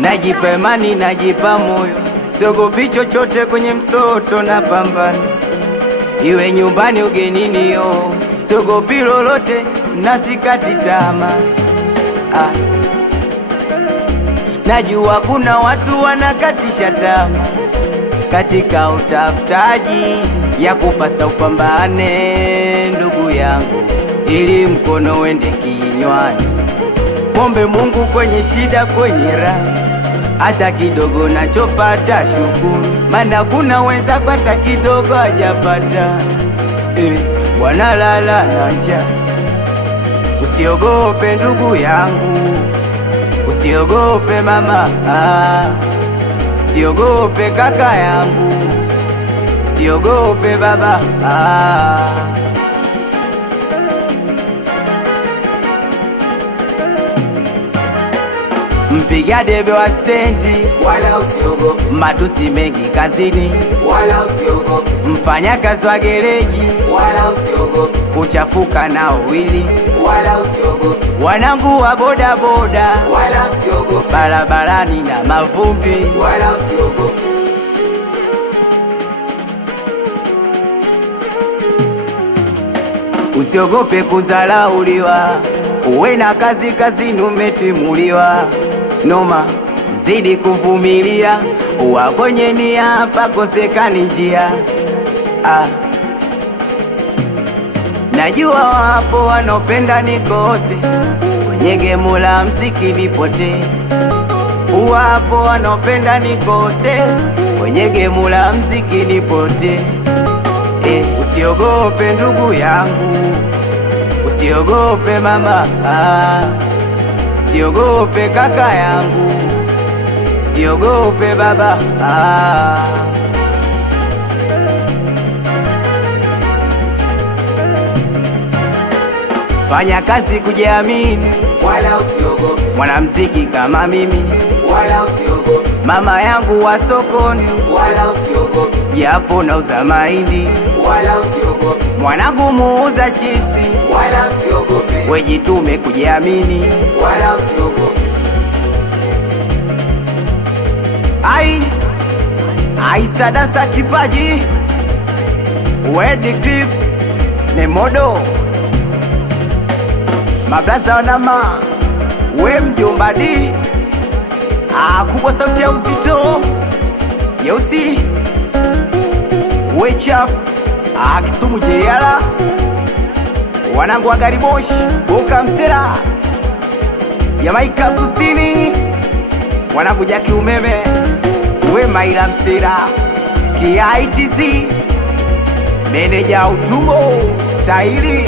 Najipa imani, najipa moyo, siogopi chochote kwenye msoto na pambana. Iwe nyumbani ugenini yo, siogopi lolote na sikati tamaa. Najua kuna watu wanakatisha tamaa katika utafutaji, ya kupasa upambane ndugu yangu, ili mkono wende kinywani. Mombe Mungu kwenye shida, kwenye raha, hata kidogo nachopata shukuru, maana kuna wenzako hata kidogo hajapata, wanalala na njaa. Usiogope ndugu yangu, usiogope mama, usiogope kaka yangu, usiogope baba, Mpiga debe wa stendi, wala usiogope. Matusi mengi kazini, wala usiogope. Mfanya kazi wa gereji, wala usiogope. Kuchafuka na uwili, wala usiogope. Wanangu wa boda boda, wala usiogope. Barabarani na mavumbi, wala usiogope. Usiogope kudharauliwa, uwe na kazi, kazini umetimuliwa. Noma zidi kuvumilia, kwenye nia pakosekani njia. Najua wapo wanopenda nikose, kwenye gemu la mziki nipote. Wapo wanopenda nikose, kwenye gemu la mziki nipote. Usiogope ndugu yangu, usiogope mama, usiogope kaka yangu, usiogope baba, Fanya kazi kujiamini, wala usiogope. Mwanamuziki kama mimi, wala usiogope. Mama yangu wa sokoni, wala usiogope. Japo nauza mahindi, wala usiogope. Mwanangu muuza chipsi, wala usiogope. Wejitume kujiamini, wala usiogope. Ai sadasa kipaji, Wyclef Nemodo, mablaza wanama, we mjomba di, kubwa sauti ya uzito, yeusi, we chafu, Kisumu jeyala, wanangu wa Gariboshi, Boka Msela, Jamaika Kusini, wanangu Jaki Umeme, we Maila Msela, KITZ, meneja utumbo, Tairi.